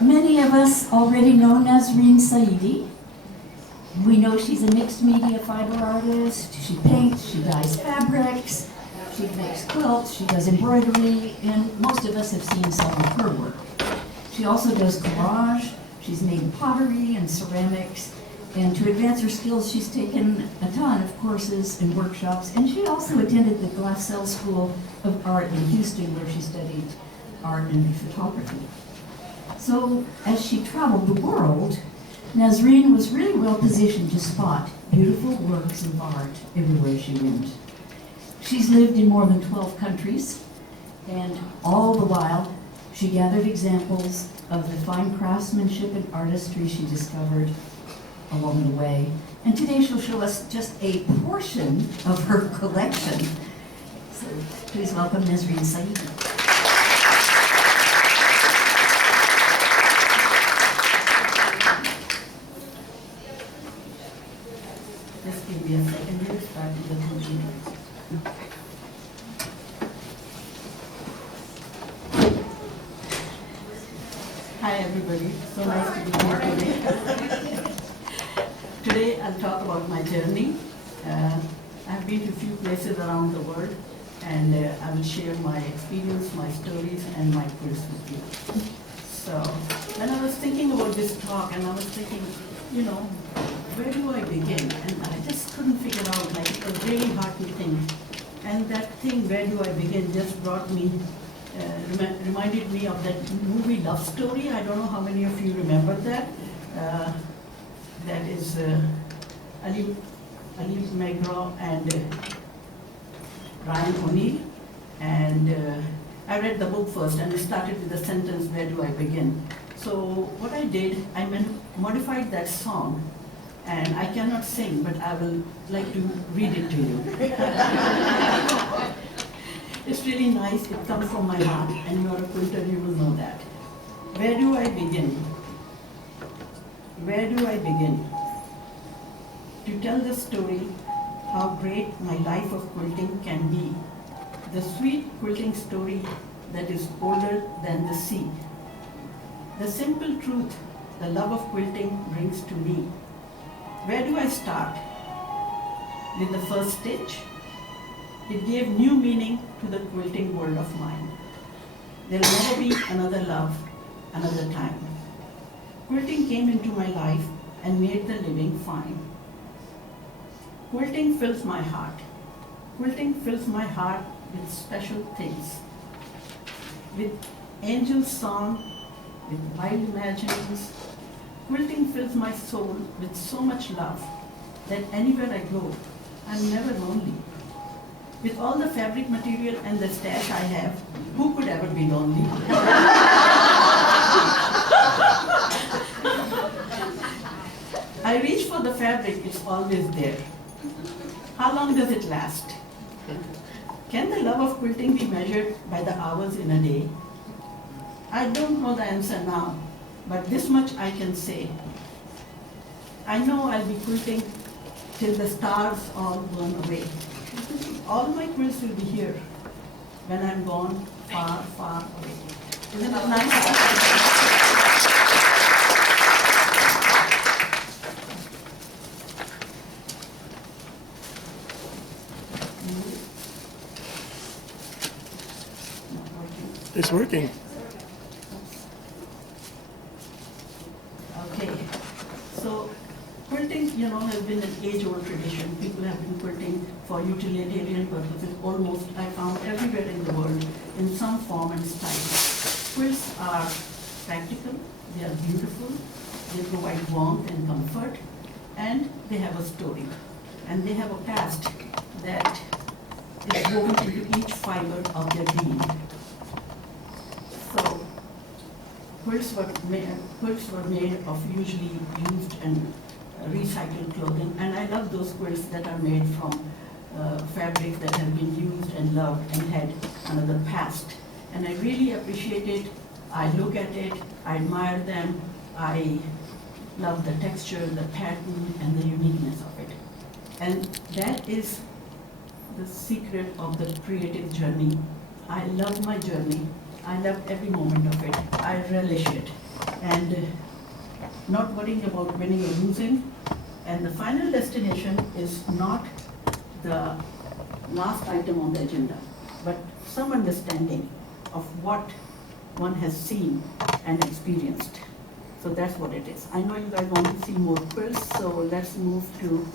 Many of us already know Nasreen Saeedi. We know she's a mixed media fiber artist. She paints, she dyes fabrics, she makes quilts, she does embroidery, and most of us have seen some of her work. She also does collage, she's made pottery and ceramics, and to advance her skills, she's taken a ton of courses and workshops, and she also attended the Glassell School of Art in Houston, where she studied art and photography. So as she traveled the world, Nasreen was really well positioned to spot beautiful works of art everywhere she went. She's lived in more than 12 countries, and all the while, she gathered examples of the fine craftsmanship and artistry she discovered along the way. And today she'll show us just a portion of her collection. So please welcome Nasreen Saeedi. Just give me a second, we'll start with the computer. Hi everybody, so nice to be here today. Today I'll talk about my journey. I've been to a few places around the world, and I will share my experience, my stories, and my quilts with you. So when I was thinking about this talk, and I was thinking, where do I begin? And I just couldn't figure out, like, it was really hard to think. And that thing, where do I begin, just brought me, reminded me of that movie Love Story. I don't know how many of you remember that. That is Ali McGraw and Ryan O'Neal. And I read the book first, and it started with the sentence, where do I begin? So what I did, I modified that song, and I cannot sing, but I will like to read it to you. It's really nice, it comes from my heart, and you're a quilter, you will know that. Where do I begin? Where do I begin? To tell the story, how great my life of quilting can be. The sweet quilting story that is older than the sea. The simple truth the love of quilting brings to me. Where do I start? With the first stitch. It gave new meaning to the quilting world of mine. There'll never be another love, another time. Quilting came into my life and made the living fine. Quilting fills my heart. Quilting fills my heart with special things. With angel song, with wild imaginings, quilting fills my soul with so much love that anywhere I go, I'm never lonely. With all the fabric material and the stash I have, who could ever be lonely? I reach for the fabric, it's always there. How long does it last? Can the love of quilting be measured by the hours in a day? I don't know the answer now, but this much I can say. I know I'll be quilting till the stars all burn away. All my quilts will be here when I'm gone far, far away. Isn't it nice? It's working. Okay, so quilting, has been an age-old tradition. People have been quilting for utilitarian purposes almost, I found, everywhere in the world in some form and style. Quilts are practical, they are beautiful, they provide warmth and comfort, and they have a story. And they have a past that is woven into each fiber of their being. So quilts were made of usually used and recycled clothing, and I love those quilts that are made from fabrics that have been used and loved and had another past. And I really appreciate it. I look at it, I admire them, I love the texture, the pattern, and the uniqueness of it. And that is the secret of the creative journey. I love my journey. I love every moment of it. I relish it. and not worrying about winning or losing. And the final destination is not the last item on the agenda, but some understanding of what one has seen and experienced. So that's what it is. I know you guys want to see more quilts, so let's move to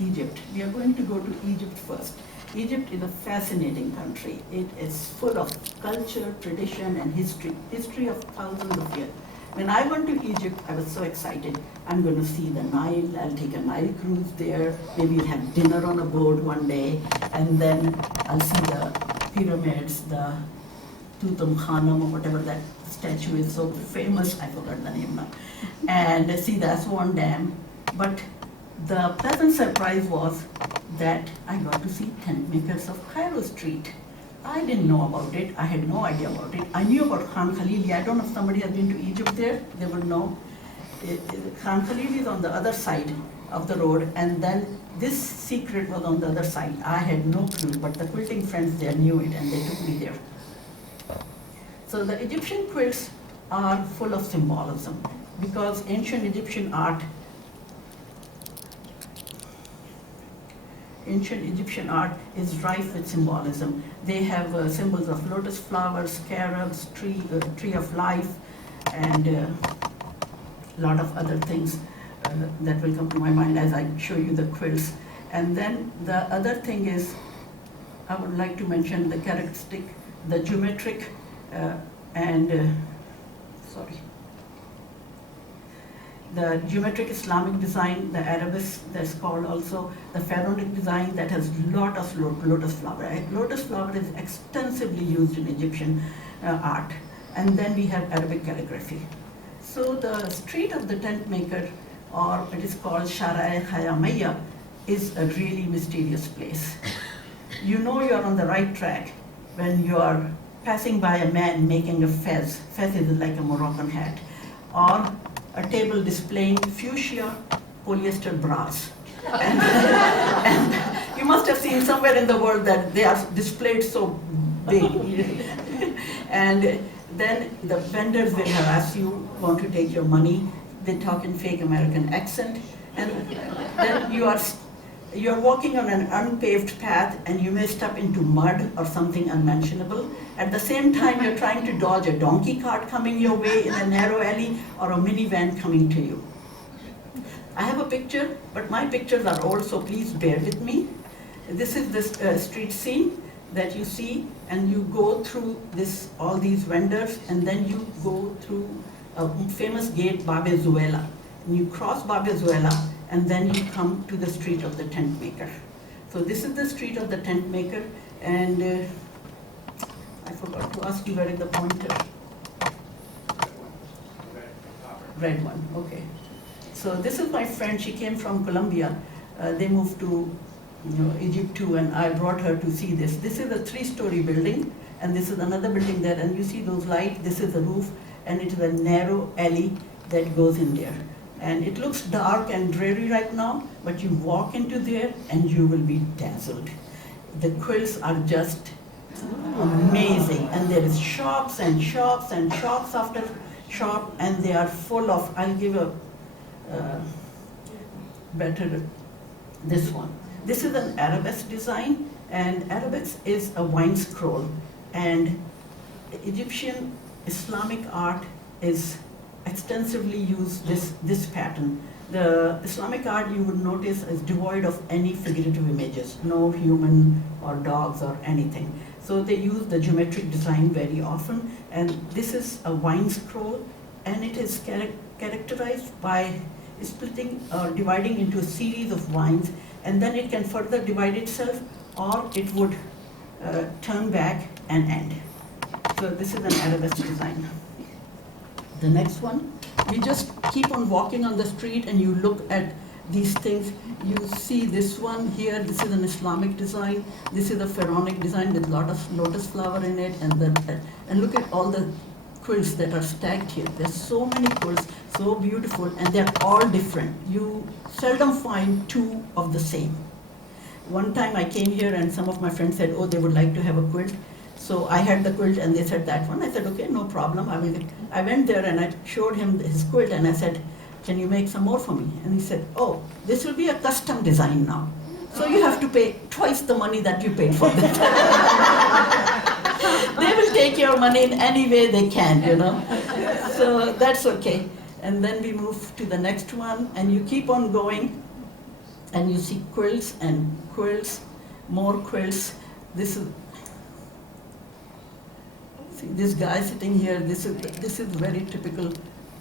Egypt. We are going to go to Egypt first. Egypt is a fascinating country. It is full of culture, tradition, and history of thousands of years. When I went to Egypt, I was so excited. I'm going to see the Nile. I'll take a Nile cruise there. Maybe we'll have dinner on a boat one day, and then I'll see the pyramids, the Tutankhamun, or whatever that statue is so famous. I forgot the name now. And see the Aswan Dam. But the pleasant surprise was that I got to see tent makers of Cairo Street. I didn't know about it. I had no idea about it. I knew about Khan Khalili. I don't know if somebody has been to Egypt there. They would know. Khan Khalili is on the other side of the road, and then this secret was on the other side. I had no clue, but the quilting friends there knew it, and they took me there. So the Egyptian quilts are full of symbolism, because ancient Egyptian art is rife with symbolism. They have symbols of lotus flowers, scarabs, tree of life, and a lot of other things that will come to my mind as I show you the quilts. And then the other thing is, I would like to mention the characteristic, the geometric the geometric Islamic design, the arabesque that's called also, the pharaonic design that has lot of lotus flower. Lotus flower is extensively used in Egyptian art. And then we have Arabic calligraphy. So the street of the tent maker, or it is called Shara-e Khayamiyya, is a really mysterious place. You know you're on the right track when you are passing by a man making a fez. Fez is like a Moroccan hat. Or a table displaying fuchsia polyester bras. And you must have seen somewhere in the world that they are displayed so big. And then the vendors will harass you, want to take your money. They talk in fake American accent. And then you are walking on an unpaved path, and you may step into mud or something unmentionable. At the same time, you're trying to dodge a donkey cart coming your way in a narrow alley, or a minivan coming to you. I have a picture, but my pictures are old, so please bear with me. This is the street scene that you see, and you go through all these vendors, and then you go through a famous gate, Babe Zuela. And you cross Babe Zuela, and then you come to the street of the tent maker. So this is the street of the tent maker, and I forgot to ask you, where is the pointer? Red one, okay. So this is my friend, she came from Colombia. They moved to Egypt too, and I brought her to see this. This is a 3-story building, and this is another building there, and you see those lights, this is the roof, and it is a narrow alley that goes in there. And it looks dark and dreary right now, but you walk into there and you will be dazzled. The quilts are just amazing. And there is shops and shops and shops after shop, and they are full of, I'll give a this one. This is an arabesque design, and arabesque is a wine scroll. And Egyptian Islamic art is extensively use this pattern. The Islamic art, you would notice, is devoid of any figurative images, no human or dogs or anything. So they use the geometric design very often, and this is a wine scroll, and it is characterized by splitting or dividing into a series of wines, and then it can further divide itself, or it would turn back and end. So this is an arabesque design. The next one, we just keep on walking on the street and you look at these things. You see this one here, this is an Islamic design. This is a pharaonic design with a lot of lotus flower in it. And look at all the quilts that are stacked here. There's so many quilts, so beautiful, and they're all different. You seldom find two of the same. one time I came here and some of my friends said, oh, they would like to have a quilt. So I had the quilt and they said that one. I said, okay, no problem. I went there and I showed him his quilt and I said, can you make some more for me? And he said, oh, this will be a custom design now. So you have to pay twice the money that you paid for that. They will take your money in any way they can, you know. So that's okay. And then we move to the next one and you keep on going and you see quilts and quilts, more quilts. See this guy sitting here, this is very typical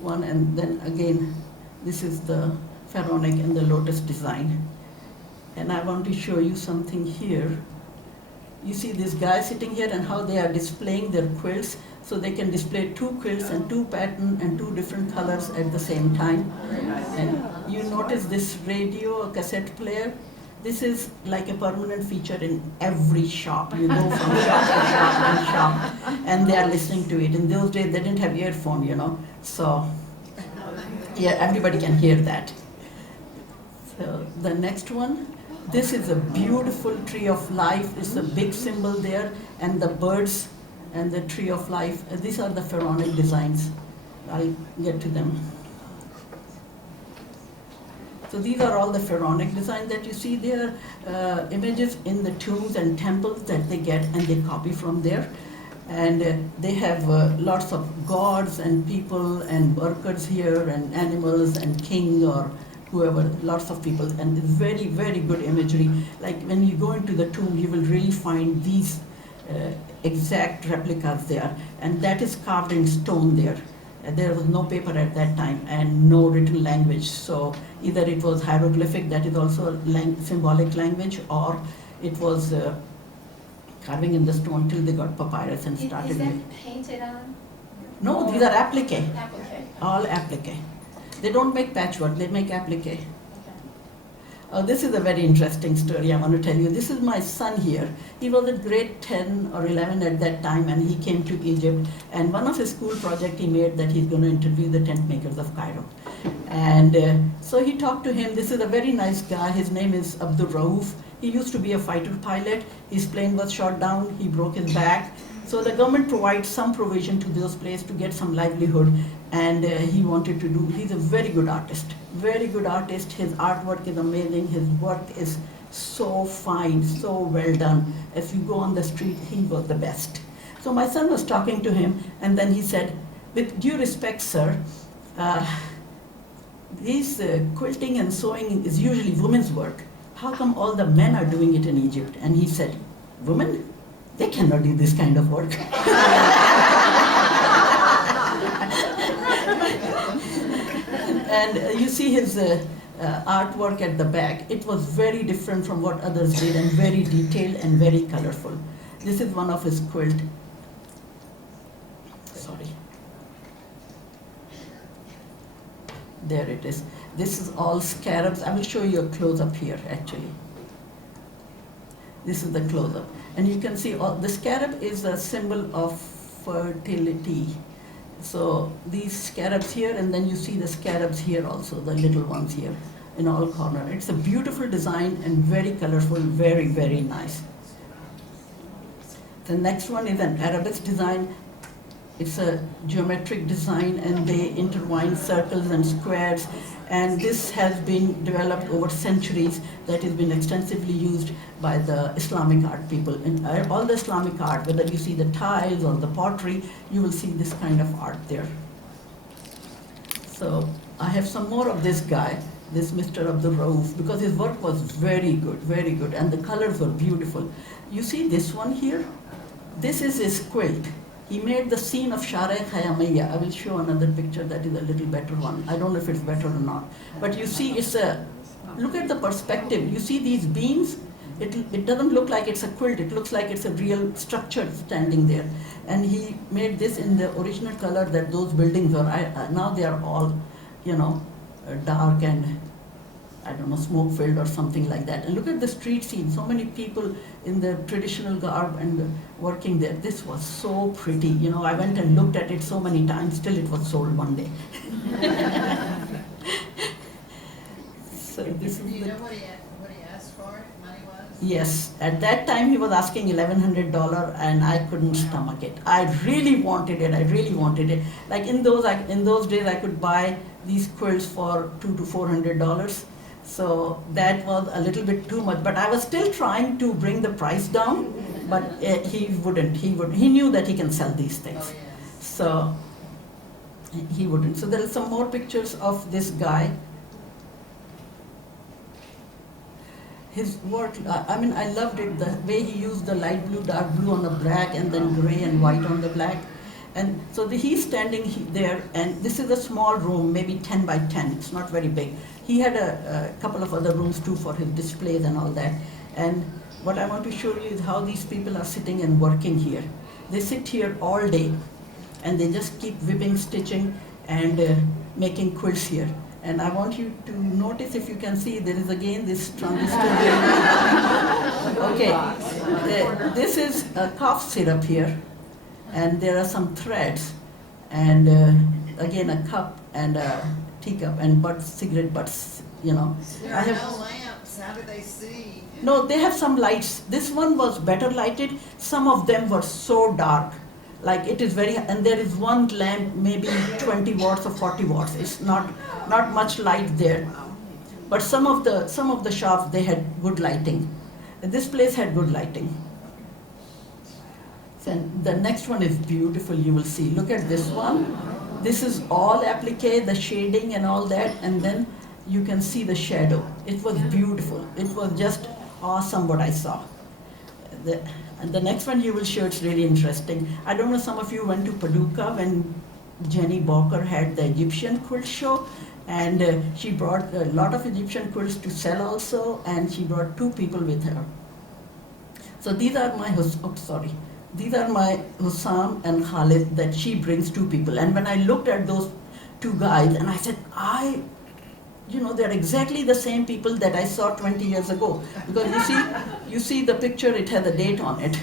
one, and then again, this is the pharaonic and the lotus design. And I want to show you something here. You see this guy sitting here and how they are displaying their quilts, so they can display two quilts and two patterns and two different colors at the same time. And you notice this radio, a cassette player. This is like a permanent feature in every shop. You go from shop to shop and shop, and they are listening to it. In those days, they didn't have earphone, you know. So, yeah, everybody can hear that. So the next one, this is a beautiful tree of life. It's a big symbol there, and the birds and the tree of life. These are the pharaonic designs. I'll get to them. So these are all the pharaonic designs that you see. There are images in the tombs and temples that they get and they copy from there. And they have lots of gods and people and workers here and animals and king or whoever, lots of people. And it's very, very good imagery. Like when you go into the tomb, you will really find these exact replicas there. And that is carved in stone there. There was no paper at that time and no written language. So either it was hieroglyphic, that is also a symbolic language, or it was carving in the stone till they got papyrus and started. Is that painted on? No, these are applique. Applique. All applique. They don't make patchwork, they make applique. This is a very interesting story I want to tell you. This is my son here. He was in grade 10 or 11 at that time, and he came to Egypt. And one of his school project he made that he's going to interview the tent makers of Cairo. And so he talked to him. This is a very nice guy. His name is Abdul Rauf. He used to be a fighter pilot. His plane was shot down. He broke his back. So the government provides some provision to those places to get some livelihood. And he wanted to do, he's a very good artist. Very good artist. His artwork is amazing. His work is so fine, so well done. If you go on the street, he was the best. So my son was talking to him, and then he said, with due respect, sir, this quilting and sewing is usually women's work. How come all the men are doing it in Egypt? And he said, women? They cannot do this kind of work. And you see his artwork at the back. It was very different from what others did, and very detailed and very colorful. This is one of his quilt. Sorry. There it is. This is all scarabs. I will show you a close-up here, actually. This is the close-up. And you can see the scarab is a symbol of fertility. So these scarabs here, and then you see the scarabs here also, the little ones here in all corners. It's a beautiful design and very colorful, very, very nice. The next one is an arabesque design. It's a geometric design, and they intertwine circles and squares. And this has been developed over centuries, that has been extensively used by the Islamic art people. In all the Islamic art, whether you see the tiles or the pottery, you will see this kind of art there. So I have some more of this guy, this Mr. Abdul Rauf, because his work was very good, and the colors were beautiful. You see this one here? This is his quilt. He made the scene of Share Khayamiyya. I will show another picture that is a little better one. I don't know if it's better or not. But you see, look at the perspective. You see these beams? It doesn't look like it's a quilt. It looks like it's a real structure standing there. And he made this in the original color that those buildings are. Now they are all, dark and, I don't know, smoke-filled or something like that. And look at the street scene. So many people in their traditional garb and working there. This was so pretty. I went and looked at it so many times. Still, it was sold one day. So this is Do you know what he asked for? Money was? Yes, at that time he was asking $1,100 and I couldn't stomach it. I really wanted it. I really wanted it. Like in those days, I could buy these quilts for $200 to $400. So that was a little bit too much. But I was still trying to bring the price down. But he wouldn't. He knew that he can sell these things. So he wouldn't. So there are some more pictures of this guy. His work, I mean, I loved it, the way he used the light blue, dark blue on the black, and then gray and white on the black. And so he's standing there, and this is a small room, maybe 10 by 10, it's not very big. He had a couple of other rooms too for his displays and all that. And what I want to show you is how these people are sitting and working here. They sit here all day, and they just keep whipping, stitching, and making quilts here. And I want you to notice, if you can see, there is again this transistor. Okay, this is a cough syrup here, and there are some threads, and again a cup and a teacup and butts, cigarette butts, you know. There are no lamps, how do they see? No, they have some lights. This one was better lighted, some of them were so dark. Like it is very, and there is one lamp, maybe 20 watts or 40 watts. It's not much light there. But some of the shops, they had good lighting. And this place had good lighting. Then the next one is beautiful, you will see. Look at this one. This is all applique, the shading and all that, and then you can see the shadow. It was beautiful. It was just awesome what I saw. And the next one you will show, it's really interesting. I don't know, some of you went to Paducah when Jenny Walker had the Egyptian quilt show, and she brought a lot of Egyptian quilts to sell also, and she brought 2 people with her. So these are my, these are my Hussam and Khalid that she brings 2 people. And when I looked at those 2 guys, and I said, they're exactly the same people that I saw 20 years ago. Because you see the picture, it has a date on it.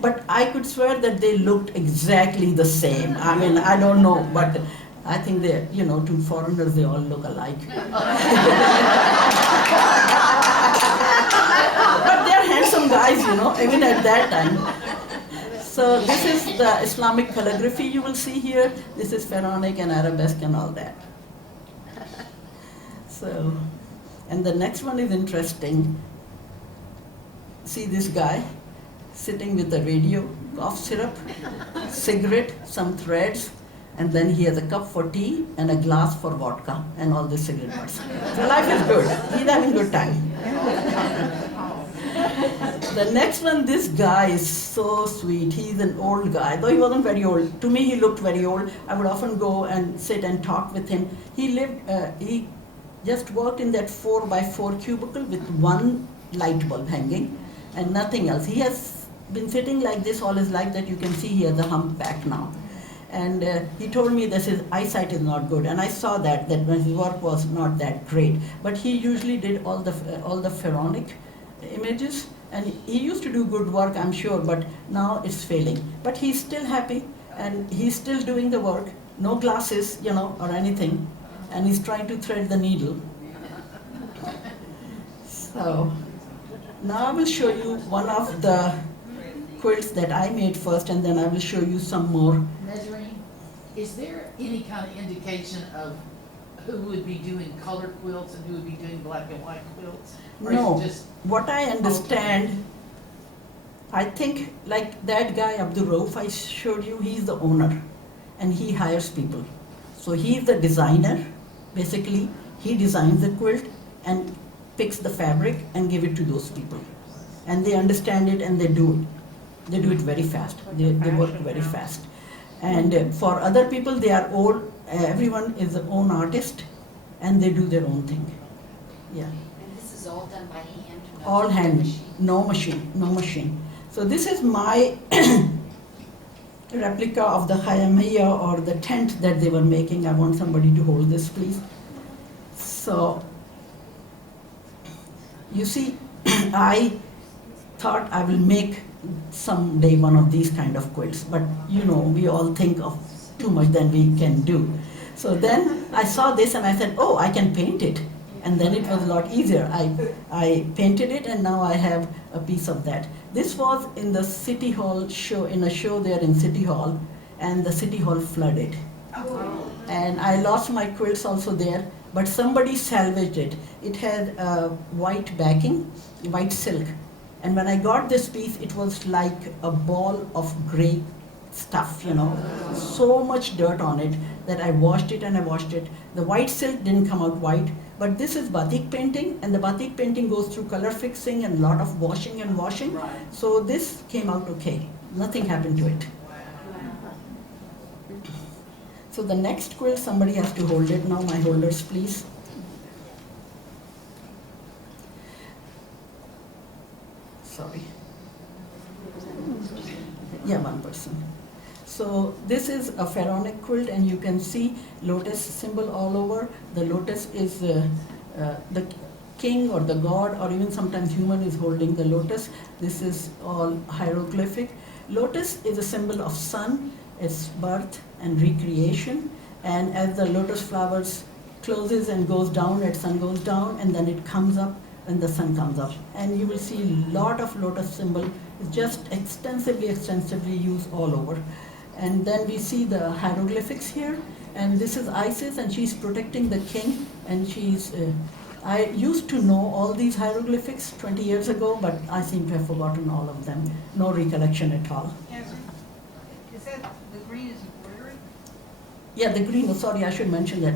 But I could swear that they looked exactly the same. I mean, I don't know, but I think they, to foreigners, they all look alike. But they're handsome guys, even at that time. So this is the Islamic calligraphy you will see here. This is Pharaonic and Arabesque and all that. So, and the next one is interesting. See this guy sitting with the radio, cough syrup, cigarette, some threads, and then he has a cup for tea and a glass for vodka and all the cigarette butts. So life is good. He's having a good time. The next one, this guy is so sweet. He's an old guy, though he wasn't very old. To me, he looked very old. I would often go and sit and talk with him. He just worked in that 4x4 cubicle with one light bulb hanging and nothing else. He has been sitting like this all his life, that you can see he has a humpback now. And he told me that his eyesight is not good, and I saw that when his work was not that great. But he usually did all the pharaonic images, and he used to do good work, I'm sure, but now it's failing. But he's still happy, and he's still doing the work, no glasses, or anything, and he's trying to thread the needle. So now I will show you one of the quilts that I made first, and then I will show you some more. Nasreen, is there any kind of indication of who would be doing color quilts and who would be doing black and white quilts? Or is No, it just what I understand, I think like that guy Abdul Rauf I showed you, he's the owner and he hires people. So he's the designer, basically. He designs the quilt and picks the fabric and give it to those people. And they understand it and they do it. They do it very fast. They work very fast. And for other people, they are all, everyone is their own artist and they do their own thing. Yeah. And this is all done by hand? All hand, no machine. So this is my replica of the Hayamiya, or the tent that they were making. I want somebody to hold this, please. So, you see, I thought I will make someday one of these kind of quilts, but we all think of too much than we can do. So then I saw this and I said, oh, I can paint it. and then it was a lot easier. I painted it, and now I have a piece of that. This was in the City Hall show, in a show there in City Hall, and the City Hall flooded. And I lost my quilts also there, but somebody salvaged it. It had white backing, white silk. And when I got this piece, it was like a ball of gray stuff, you know. So much dirt on it that I washed it and I washed it. The white silk didn't come out white, but this is batik painting, and the batik painting goes through color fixing and a lot of washing and washing. So this came out okay. Nothing happened to it. So the next quilt, somebody has to hold it now. My holders, please. Sorry. Yeah, one person. So this is a pharaonic quilt, and you can see lotus symbol all over. The lotus is the king or the god, or even sometimes human is holding the lotus. This is all hieroglyphic. Lotus is a symbol of sun, its birth and recreation. And as the lotus flowers closes and goes down, its sun goes down, and then it comes up and the sun comes up. And you will see a lot of lotus symbol is just extensively used all over. And then we see the hieroglyphics here, and this is Isis, and she's protecting the king, and she's, I used to know all these hieroglyphics 20 years ago, but I seem to have forgotten all of them. No recollection at all. Is that, the green is embroidery? Yeah, the green, sorry, I should mention that.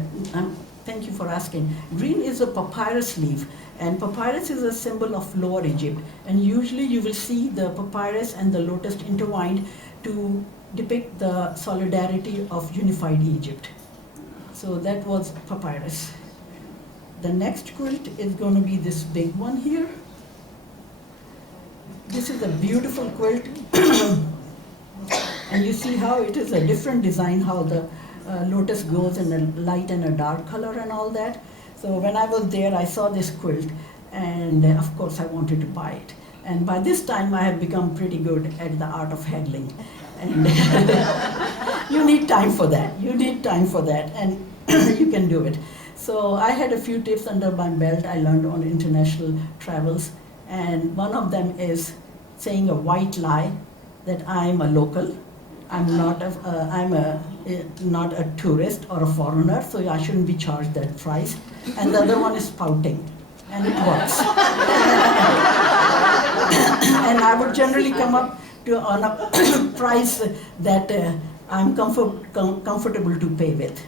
Thank you for asking. Green is a papyrus leaf, and papyrus is a symbol of Lower Egypt. And usually you will see the papyrus and the lotus intertwined to depict the solidarity of unified Egypt. So that was papyrus. The next quilt is going to be this big one here. This is a beautiful quilt. And you see how it is a different design, how the lotus goes in a light and a dark color and all that. So when I was there, I saw this quilt, and of course I wanted to buy it. And by this time I have become pretty good at the art of haggling. And you need time for that. You need time for that, and you can do it. So I had a few tips under my belt I learned on international travels, and one of them is saying a white lie that I'm a local. I'm not a tourist or a foreigner, so I shouldn't be charged that price. And the other one is pouting, and it works. And I would generally come up on a price that I'm comfortable to pay with.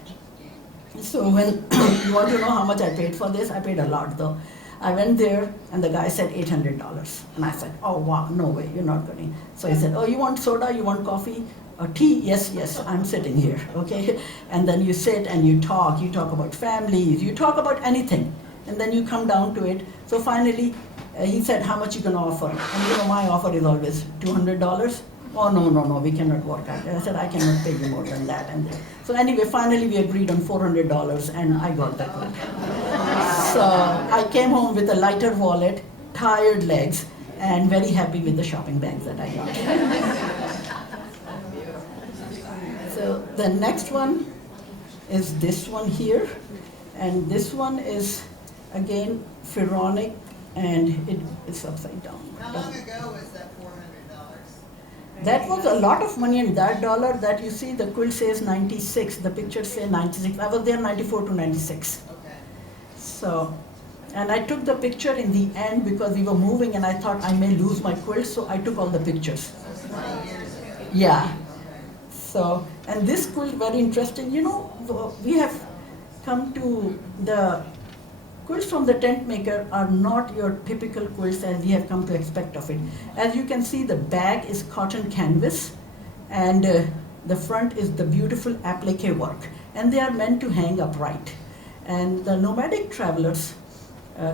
So when you want to know how much I paid for this, I paid a lot though. I went there and the guy said $800. And I said, oh wow, no way, you're not going. So he said, oh, you want soda, you want coffee? Or tea? Yes, I'm sitting here, okay? And then you sit and you talk about families, you talk about anything. And then you come down to it. So finally, he said, how much you can offer? And you know, my offer is always $200. Oh, no, we cannot work out. I said, I cannot pay you more than that. And so anyway, finally we agreed on $400, and I got that one. So I came home with a lighter wallet, tired legs, and very happy with the shopping bags that I got. So the next one is this one here, and this one is again pharaonic, and it's upside down. How long ago was that $400? That was a lot of money, and that dollar that you see, the quilt says 96, the pictures say 96. I was there 94 to 96. Okay. So, and I took the picture in the end because we were moving, and I thought I may lose my quilt, so I took all the pictures. So 20 years ago. Yeah. So, and this quilt, very interesting. You know, we have come to the quilts from the tent maker are not your typical quilts as we have come to expect of it. As you can see, the back is cotton canvas, and the front is the beautiful applique work, and they are meant to hang upright. And the nomadic travelers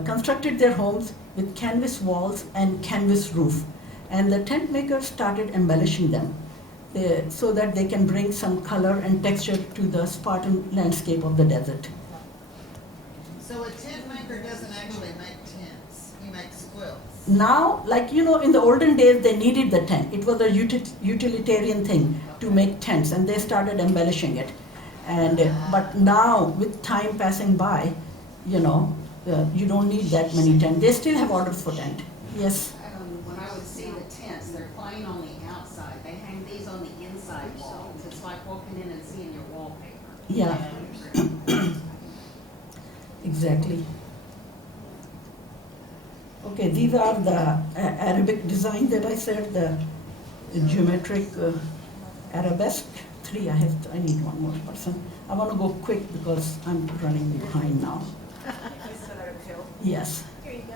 constructed their homes with canvas walls and canvas roof, and the tent makers started embellishing them so that they can bring some color and texture to the Spartan landscape of the desert. So a tent maker doesn't actually make tents, he makes quilts. Now, like, you know, in the olden days, they needed the tent. It was a utilitarian thing to make tents, and they started embellishing it. And but now, with time passing by, you know, you don't need that many tent. They still have orders for tent. Yes. When I would see the tents, they're plain on the outside. They hang these on the inside walls. It's like walking in and seeing your wallpaper. Yeah. Exactly. Okay, these are the Arabic design that I said, the geometric arabesque. Three, I need one more person. I want to go quick because I'm running behind now. Yes. Here you go.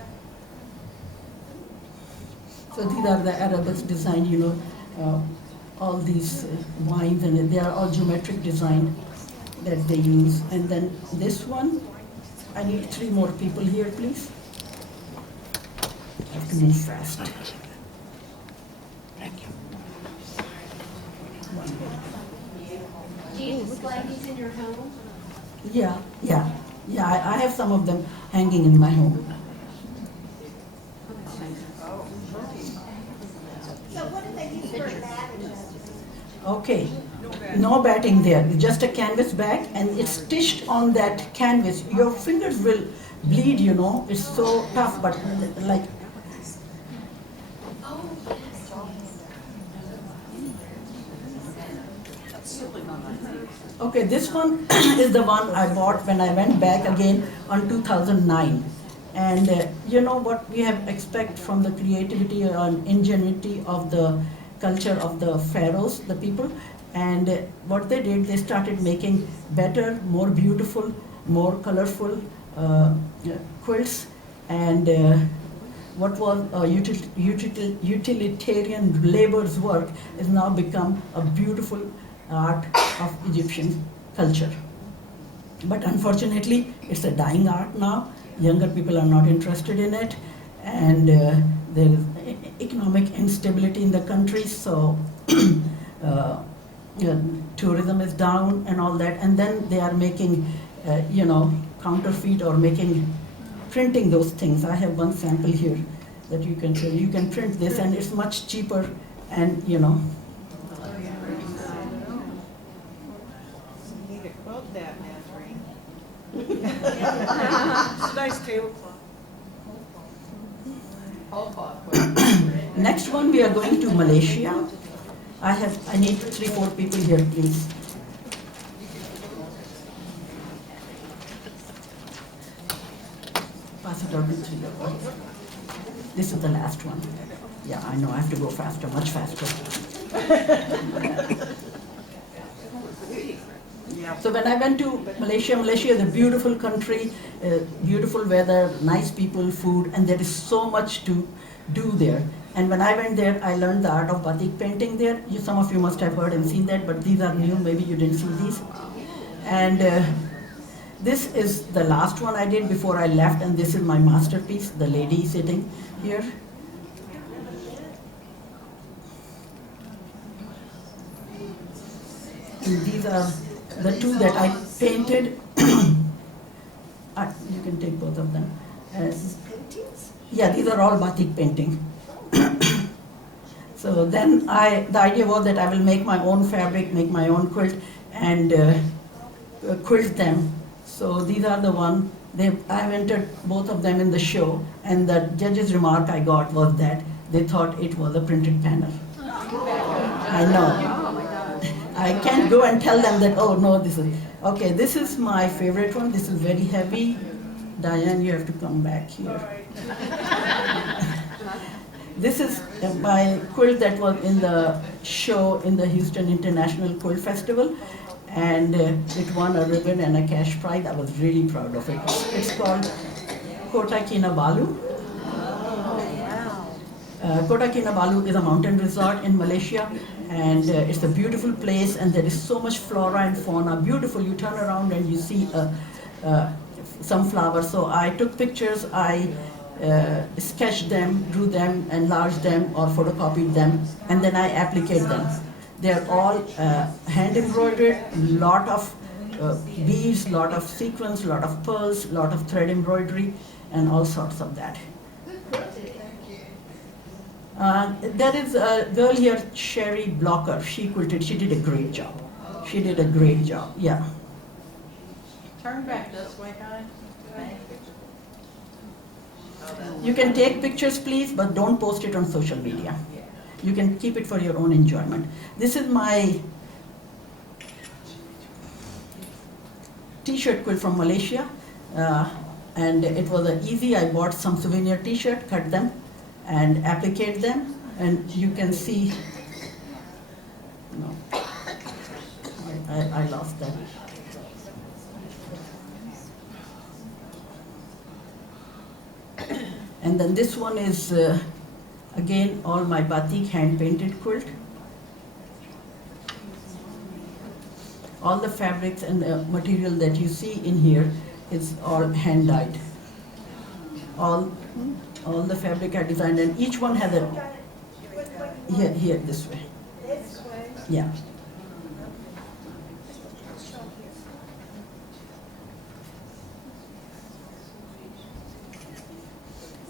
So these are the arabesque design, all these vines, and they are all geometric design that they use. And then this one, I need 3 more people here, please. I have to move fast. Thank you. One more. Do you display these in your home? Yeah. I have some of them hanging in my home. So what do they use for batting? Okay, no batting there, just a canvas bag, and it's stitched on that canvas. Your fingers will bleed, it's so tough, but like. Okay, this one is the one I bought when I went back again on 2009. And you know what we have expect from the creativity and ingenuity of the culture of the pharaohs, the people. And what they did, they started making better, more beautiful, more colorful quilts. And what was utilitarian labor's work is now become a beautiful art of Egyptian culture. But unfortunately, it's a dying art now. Younger people are not interested in it, and there is economic instability in the country, so tourism is down and all that. And then they are making, counterfeit or printing those things. I have one sample here that you can show. You can print this, and it's much cheaper, and You need to quote that, Nasreen. It's a nice tablecloth. Next one, we are going to Malaysia. I need 3-4 people here, please. Pass it out to 3 of us. This is the last one. Yeah, I know, I have to go faster, much faster. So when I went to Malaysia is a beautiful country, beautiful weather, nice people, food, and there is so much to do there. And when I went there, I learned the art of batik painting there. Some of you must have heard and seen that, but these are new, maybe you didn't see these. And this is the last one I did before I left, and this is my masterpiece, the lady sitting here. And these are the 2 that I painted. You can take both of them. Yeah, these are all batik painting. So then the idea was that I will make my own fabric, make my own quilt, and quilt them. So these are the one. I've entered both of them in the show, and the judge's remark I got was that they thought it was a printed panel. I know. I can't go and tell them that, oh no, this is, okay, this is my favorite one. This is very heavy. Diane, you have to come back here. This is my quilt that was in the show in the Houston International Quilt Festival, and it won a ribbon and a cash prize. I was really proud of it. It's called Kota Kinabalu. Kota Kinabalu is a mountain resort in Malaysia, and it's a beautiful place, and there is so much flora and fauna, beautiful. You turn around and you see some flowers. So I took pictures, I sketched them, drew them, enlarged them, or photocopied them, and then I appliqued them. They're all hand embroidered, lot of beads, lot of sequins, lot of pearls, lot of thread embroidery, and all sorts of that. There is a girl here, Sherry Blocker. She quilted. She did a great job. She did a great job. Yeah. Turn back this way, guys. You can take pictures, please, but don't post it on social media. You can keep it for your own enjoyment. This is my t-shirt quilt from Malaysia, and it was easy. I bought some souvenir t-shirt, cut them, and appliqued them, and you can see. No, I lost that. And then this one is again all my batik hand painted quilt. All the fabrics and the material that you see in here is all hand dyed. All the fabric are designed, and each one has a here this way. This way. Yeah.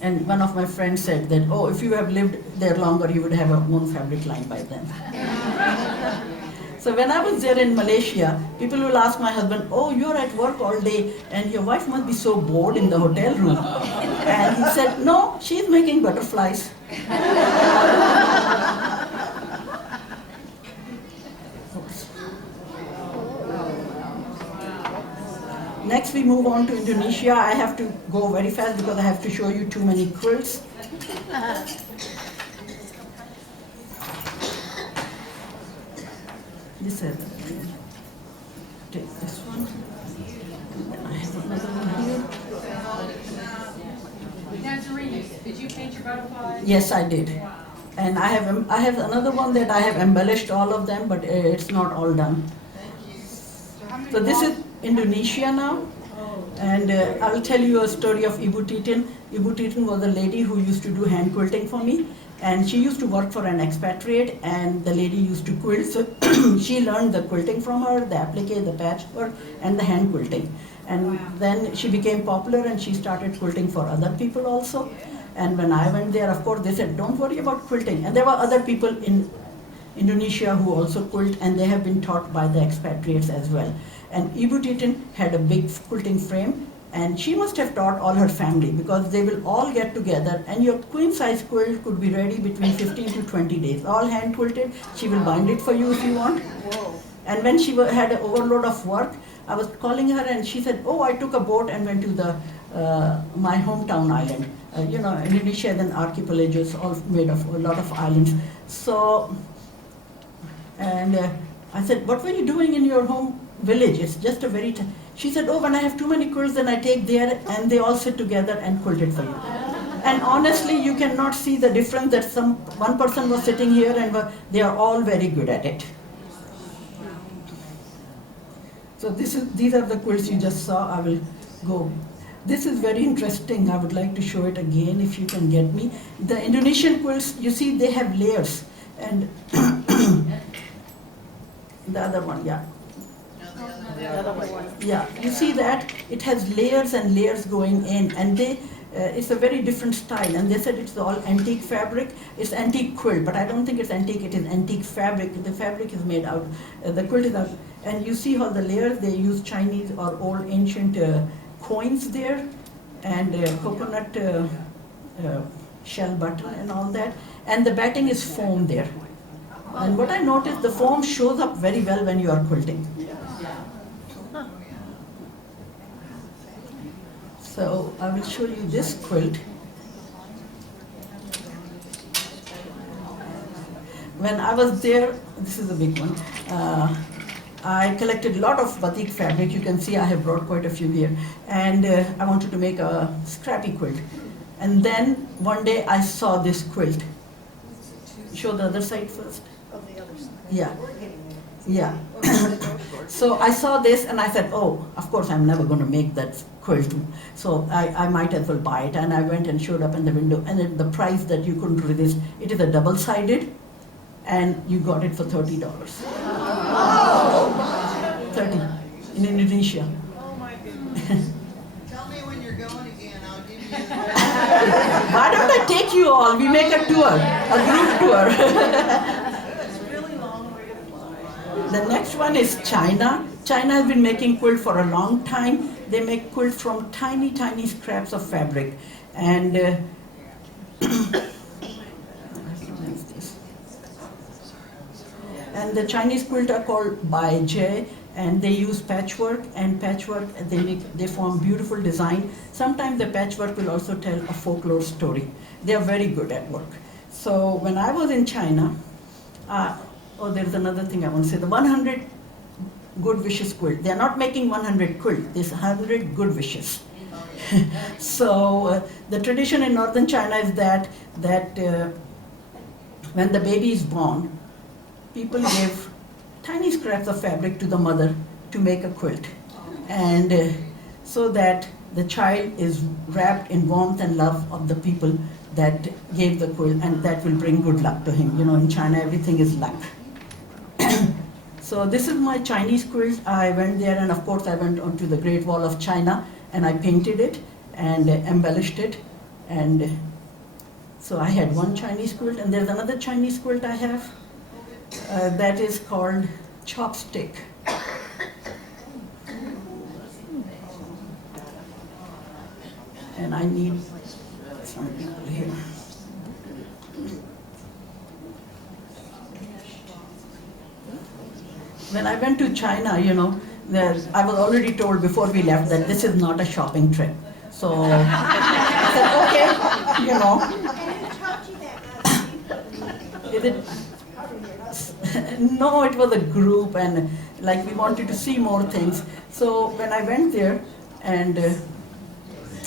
And one of my friends said that, oh, if you have lived there longer, you would have a own fabric line by then. So when I was there in Malaysia, people will ask my husband, oh, you're at work all day and your wife must be so bored in the hotel room. And he said, no, she's making butterflies. Next we move on to Indonesia. I have to go very fast because I have to show you too many quilts. This is, take this one. And I have another one here. Nasreen, did you paint your butterflies? Yes, I did. And I have another one that I have embellished all of them, but it's not all done. So this is Indonesia now, and I'll tell you a story of Ibu Titin. Ibu Titin was a lady who used to do hand quilting for me, and she used to work for an expatriate, and the lady used to quilt. So she learned the quilting from her, the applique, the patchwork, and the hand quilting. And then she became popular, and she started quilting for other people also. And when I went there, of course, they said, don't worry about quilting. And there were other people in Indonesia who also quilt, and they have been taught by the expatriates as well. And Ibu Titin had a big quilting frame, and she must have taught all her family, because they will all get together, and your queen size quilt could be ready between 15 to 20 days. All hand quilted. She will bind it for you if you want. And when she had an overload of work, I was calling her, and she said, oh, I took a boat and went to my hometown island. Indonesia is an archipelago, it's all made of a lot of islands. So, and I said, what were you doing in your home village? It's just a very... She said, oh, when I have too many quilts, then I take there and they all sit together and quilt it for you. And honestly, you cannot see the difference that one person was sitting here and they are all very good at it. So these are the quilts you just saw. I will go. This is very interesting. I would like to show it again if you can get me. The Indonesian quilts, you see, they have layers. And the other one, yeah. Yeah, you see that it has layers and layers going in, and it's a very different style. And they said it's all antique fabric. It's antique quilt, but I don't think it's antique. It is antique fabric. The fabric is made out. The quilt is out, and you see how the layers. They use Chinese or old ancient coins there, and coconut shell button and all that. And the batting is foam there. And what I noticed, the foam shows up very well when you are quilting. So I will show you this quilt. When I was there, this is a big one. I collected a lot of batik fabric. You can see I have brought quite a few here. And I wanted to make a scrappy quilt. And then one day I saw this quilt. Show the other side first. On the other side. Yeah. Yeah. So I saw this and I said, oh, of course I'm never going to make that quilt. So I might as well buy it. And I went and showed up in the window, and at the price that you couldn't resist. It is a double-sided, and you got it for $30. Oh. 30 in Indonesia. Oh my goodness. Tell me when you're going again, I'll give you. Why don't I take you all? We make a tour, a group tour. It's a really long way to fly. The next one is China. China has been making quilt for a long time. They make quilt from tiny, tiny scraps of fabric. And and the Chinese quilt are called Bai Jie, and they use patchwork, and patchwork, they form beautiful design. Sometimes the patchwork will also tell a folklore story. They are very good at work. So when I was in China, there's another thing I want to say. The 100 good wishes quilt. They are not making 100 quilt. There's 100 good wishes. So the tradition in northern China is that when the baby is born, people give tiny scraps of fabric to the mother to make a quilt, and so that the child is wrapped in warmth and love of the people that gave the quilt, and that will bring good luck to him. You know, in China everything is luck. So this is my Chinese quilt. I went there, and of course I went onto the Great Wall of China, and I painted it and embellished it. And so I had one Chinese quilt, and there's another Chinese quilt I have that is called Chopstick. And I need some people here. When I went to China, you know, I was already told before we left that this is not a shopping trip. So I said, okay, you know. Is it? No, it was a group, and like we wanted to see more things. So when I went there, and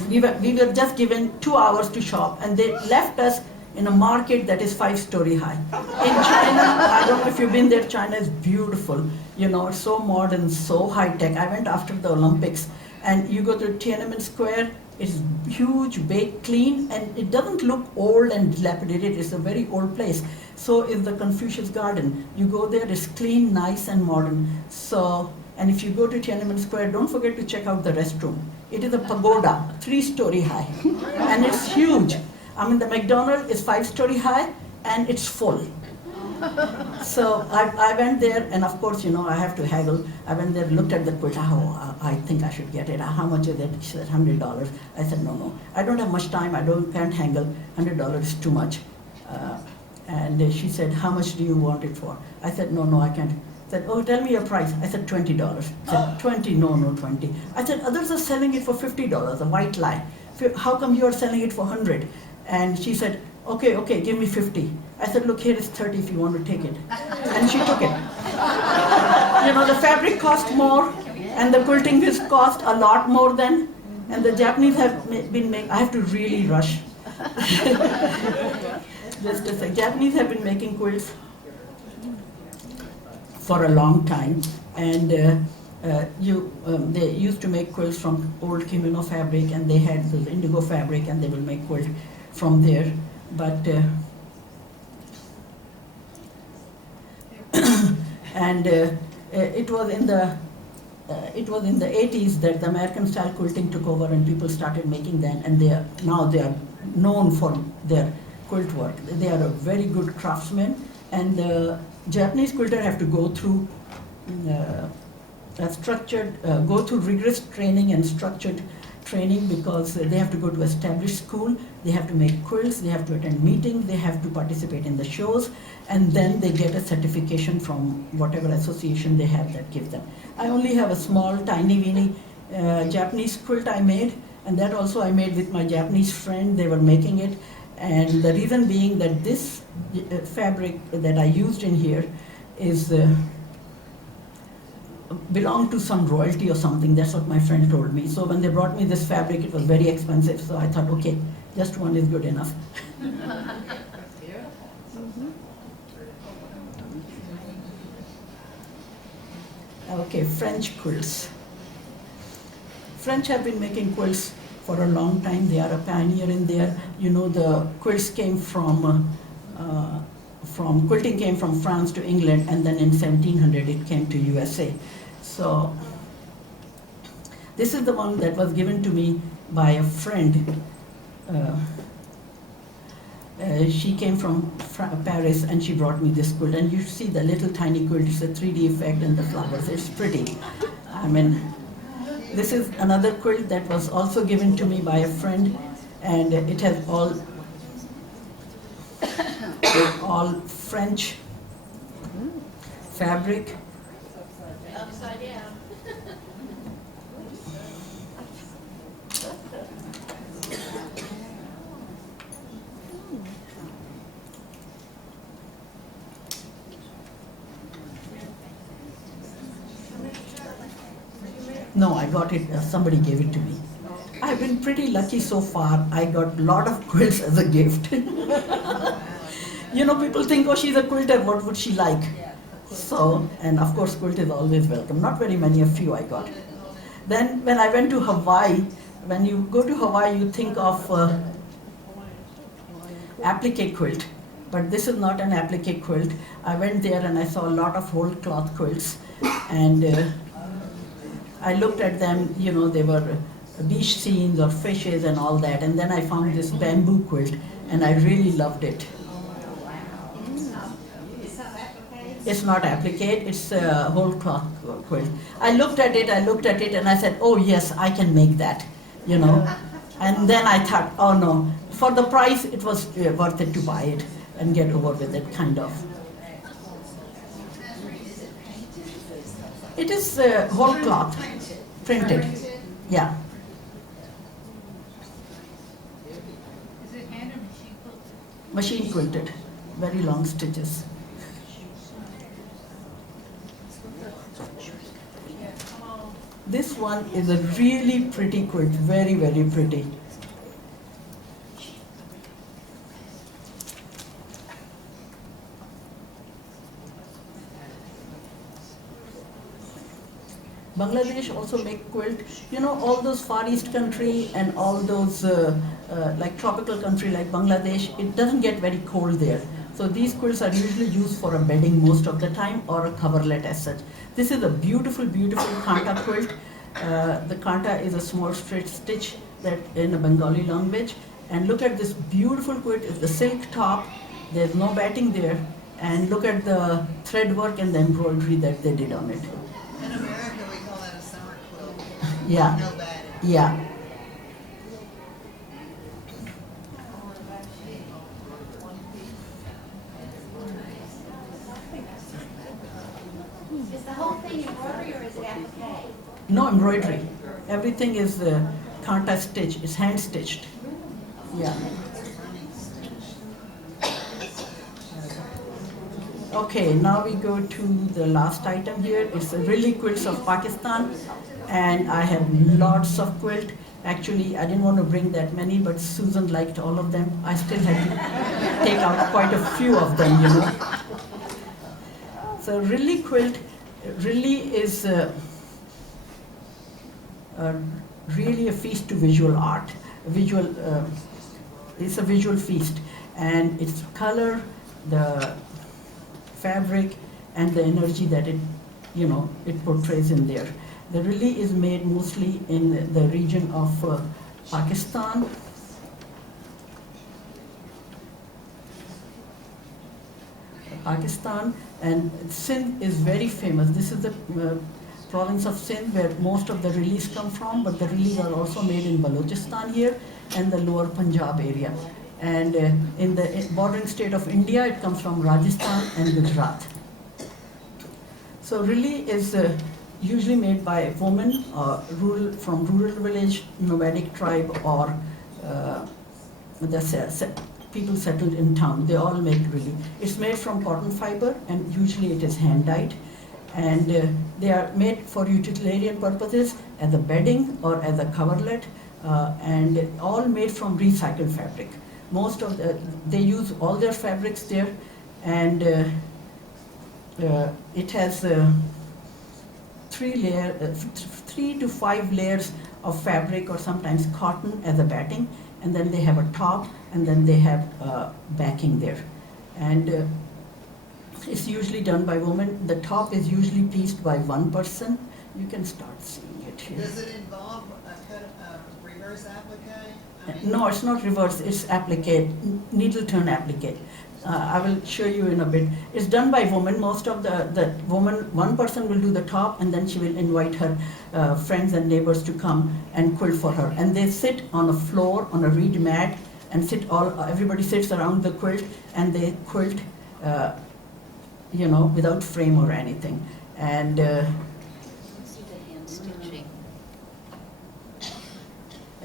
we were just given 2 hours to shop, and they left us in a market that is 5-story high. In China, I don't know if you've been there, China is beautiful. You know, it's so modern, so high-tech. I went after the Olympics, and you go to Tiananmen Square, it's huge, big, clean, and it doesn't look old and dilapidated. It's a very old place. So is the Confucius Garden. You go there, it's clean, nice, and modern. So, and if you go to Tiananmen Square, don't forget to check out the restroom. It is a pagoda, 3-story high, and it's huge. I mean, the McDonald's is 5-story high, and it's full. So I went there, and of course, you know, I have to haggle. I went there, looked at the quilt. Oh, I think I should get it. How much is it? She said, $100. I said, no. I don't have much time. can't haggle. $100 is too much. And she said, how much do you want it for? I said, no, I can't. She said, oh, tell me your price. I said, $20. I said, 20, no, 20. I said, others are selling it for $50, a white lie. How come you are selling it for 100? And she said, okay, give me 50. I said, look, here is 30 if you want to take it. And she took it. You know, the fabric cost more, and the quilting is cost a lot more than, and the Japanese have been making, I have to really rush. Just a sec. Japanese have been making quilts for a long time, and they used to make quilts from old kimono fabric, and they had the indigo fabric, and they will make quilt from there. But it was in the 80s that the American style quilting took over, and people started making them, and they are known for their quilt work. They are a very good craftsmen, and the Japanese quilter have to go through go through rigorous training and structured training, because they have to go to established school, they have to make quilts, they have to attend meetings, they have to participate in the shows, and then they get a certification from whatever association they have that gives them. I only have a small, tiny, weeny Japanese quilt I made, and that also I made with my Japanese friend. They were making it, and the reason being that this fabric that I used in here is belonged to some royalty or something. That's what my friend told me. So when they brought me this fabric, it was very expensive. So I thought, okay, just one is good enough. Okay, French quilts. French have been making quilts for a long time. They are a pioneer in there. You know, the quilts came from quilting came from France to England, and then in 1700 it came to USA. So this is the one that was given to me by a friend. She came from Paris, and she brought me this quilt. And you see the little tiny quilt, it's a 3D effect, and the flowers, it's pretty. I mean, this is another quilt that was also given to me by a friend. and it has all French fabric. Upside down. No, I got it, somebody gave it to me. I've been pretty lucky so far. I got a lot of quilts as a gift. You know, people think, oh, she's a quilter, what would she like? So, and of course, quilt is always welcome. Not very many, a few I got. Then when I went to Hawaii, when you go to Hawaii, you think of applique quilt. But this is not an applique quilt. I went there and I saw a lot of whole cloth quilts. And I looked at them, you know, they were beach scenes or fishes and all that. And then I found this bamboo quilt and I really loved it. It's not applique, it's a whole cloth quilt. I looked at it and I said, oh yes, I can make that, you know. And then I thought, oh no, for the price it was worth it to buy it and get over with it, kind of. It is whole cloth, printed, yeah. Is it hand or machine quilted? Machine quilted, very long stitches. This one is a really pretty quilt, very, very pretty. Bangladesh also make quilt. You know, all those Far East country and all those like tropical country like Bangladesh, it doesn't get very cold there. So these quilts are usually used for a bedding most of the time or a coverlet as such. This is a beautiful, beautiful kanta quilt. The kanta is a small straight stitch that in a Bengali language. And look at this beautiful quilt. It's the silk top. There's no batting there. And look at the thread work and the embroidery that they did on it. In America, we call that a summer quilt. Yeah, No batting. yeah. Is the whole thing embroidery or is it applique? No embroidery. Everything is kanta stitch. It's hand stitched. Yeah. Okay, now we go to the last item here. It's really quilts of Pakistan, and I have lots of quilt. Actually, I didn't want to bring that many, but Susan liked all of them. I still had to take out quite a few of them, you know. So really quilt really is really a feast to visual art. It's a visual feast, and its color, the fabric, and the energy that it portrays in there. The really is made mostly in the region of Pakistan. And Sindh is very famous. This is the province of Sindh where most of the relis come from, but the relis are also made in Balochistan here and the lower Punjab area. And in the bordering state of India, it comes from Rajasthan and Gujarat. So really is usually made by women from rural village, nomadic tribe, or people settled in town. They all make really. It's made from cotton fiber, and usually it is hand dyed. And they are made for utilitarian purposes as a bedding or as a coverlet, and all made from recycled fabric. They use all their fabrics there, and it has 3 to 5 layers of fabric or sometimes cotton as a batting, and then they have a top, and then they have backing there. And it's usually done by women. The top is usually pieced by one person. You can start seeing it here. Does it involve a reverse applique? No, it's not reverse, it's applique, needle turn applique. I will show you in a bit. It's done by women. Most of the woman, one person will do the top, and then she will invite her friends and neighbors to come and quilt for her. And they sit on a floor, on a reed mat, and everybody sits around the quilt, and they quilt, without frame or anything. And See the hand stitching.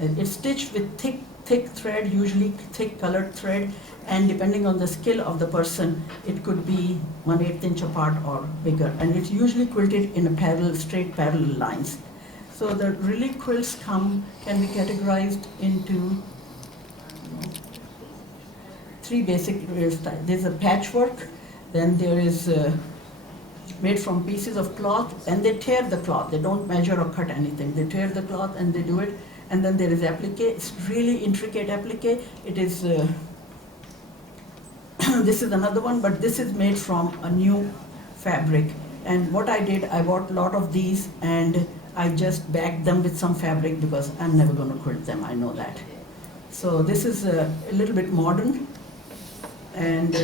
it's stitched with thick thread, usually thick colored thread, and depending on the skill of the person, it could be 1/8 inch apart or bigger. And it's usually quilted in straight parallel lines. So the relic quilts can be categorized into 3 basic styles. There's a patchwork, then there is made from pieces of cloth, and they tear the cloth. They don't measure or cut anything. They tear the cloth and they do it. And then there is applique. It's really intricate applique. It is, this is another one, but this is made from a new fabric. And what I did, I bought a lot of these and I just bagged them with some fabric because I'm never going to quilt them, I know that. So this is a little bit modern, and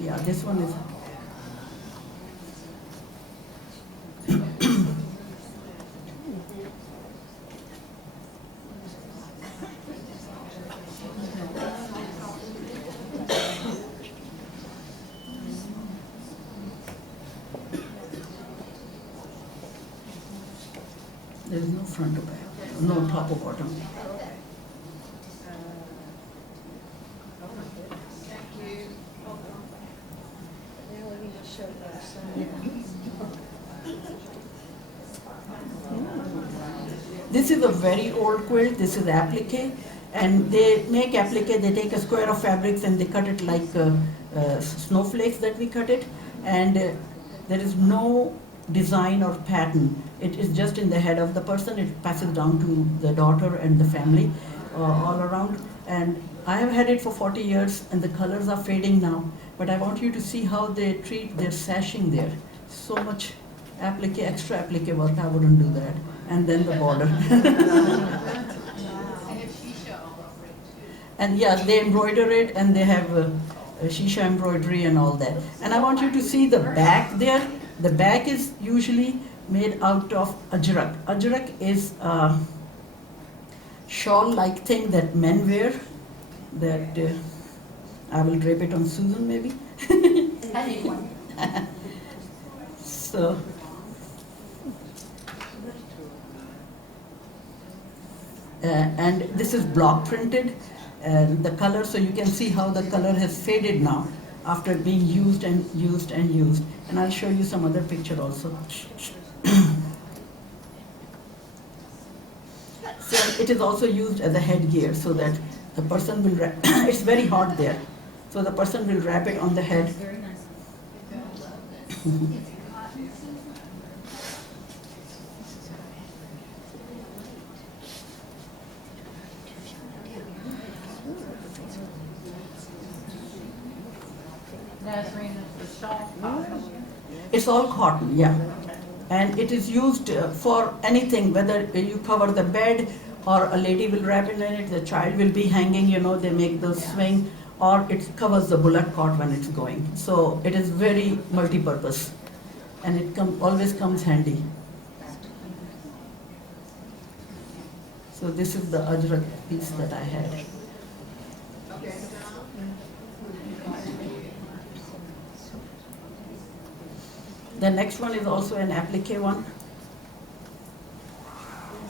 yeah, this one is. There is no front or back, no top or bottom. This is a very old quilt. This is applique, and they make applique. They take a square of fabrics and they cut it like snowflakes that we cut it, and there is no design or pattern. It is just in the head of the person. It passes down to the daughter and the family all around. And I have had it for 40 years, and the colors are fading now. But I want you to see how they treat their sashing there. So much applique, extra applique work. I wouldn't do that. And then the border. And yeah, they embroider it, and they have shisha embroidery and all that. And I want you to see the back there. The back is usually made out of ajrak. Ajrak is a shawl-like thing that men wear. That I will drape it on Susan, maybe. Anyone. So. And this is block printed, and the color, so you can see how the color has faded now after being used and used and used. And I'll show you some other picture also. So it is also used as a headgear, so that the person will wrap, it's very hot there, so the person will wrap it on the head. Very nice. Nasreen, is the shawl cotton? It's all cotton, yeah. And it is used for anything, whether you cover the bed or a lady will wrap in it, the child will be hanging, they make the swing, or it covers the bullock cart when it's going. So it is very multi-purpose, and it always comes handy. So this is the ajrak piece that I had. The next one is also an applique one,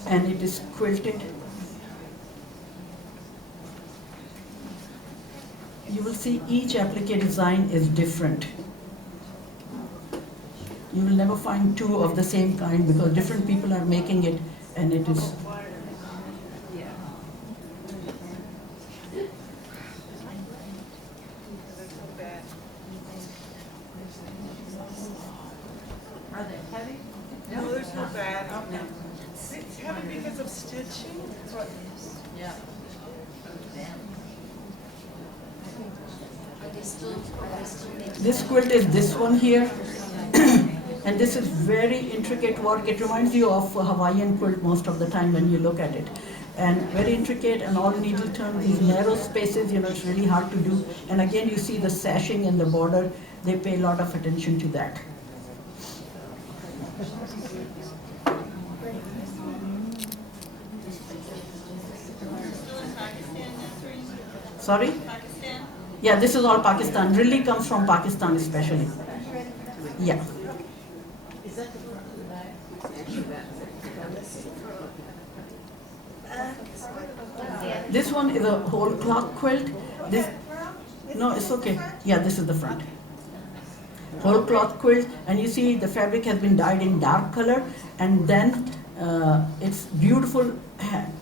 and it is quilted. You will see each applique design is different. You will never find 2 of the same kind because different people are making it, and it is. Are they heavy? No, there's no bad. It's heavy because of stitching. Yeah. This quilt is this one here, And this is very intricate work. It reminds you of a Hawaiian quilt most of the time when you look at it. And very intricate and all needle turn, these narrow spaces, it's really hard to do. And again, you see the sashing and the border, they pay a lot of attention to that. Sorry? Pakistan? Yeah, this is all Pakistan. Really comes from Pakistan especially. Yeah. Is that the front of the bag? This one is a whole cloth quilt. This, no, it's okay. Yeah, this is the front. Whole cloth quilt, and you see the fabric has been dyed in dark color, and then it's beautiful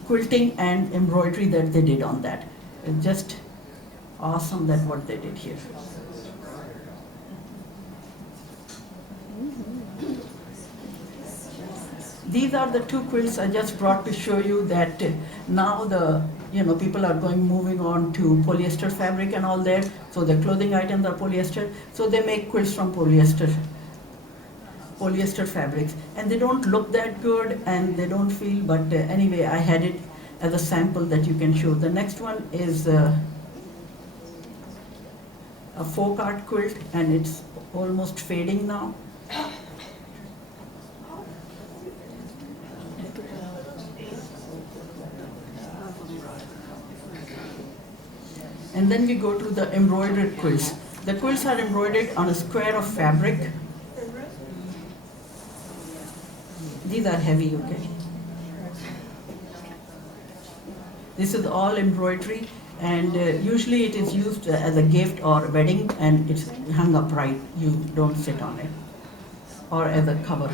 quilting and embroidery that they did on that. It's just awesome that what they did here. These are the two quilts I just brought to show you that now the people are moving on to polyester fabric and all that. So the clothing items are polyester. So they make quilts from polyester fabrics, and they don't look that good and they don't feel. But anyway, I had it as a sample that you can show. The next one is a folk art quilt, and it's almost fading now. And then we go to the embroidered quilts. The quilts are embroidered on a square of fabric. These are heavy, okay? This is all embroidery, and usually it is used as a gift or a wedding, and it's hung upright. You don't sit on it. Or as a cover.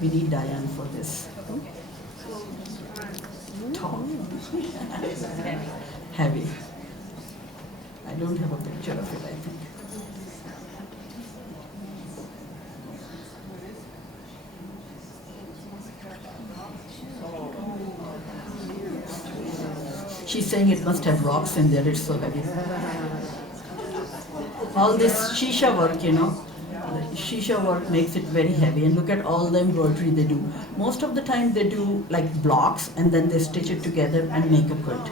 We need Diane for this. Tall. Heavy. I don't have a picture of it, I think. She's saying it must have rocks in there, it's so heavy. All this shisha work, shisha work makes it very heavy, and look at all the embroidery they do. Most of the time they do like blocks and then they stitch it together and make a quilt.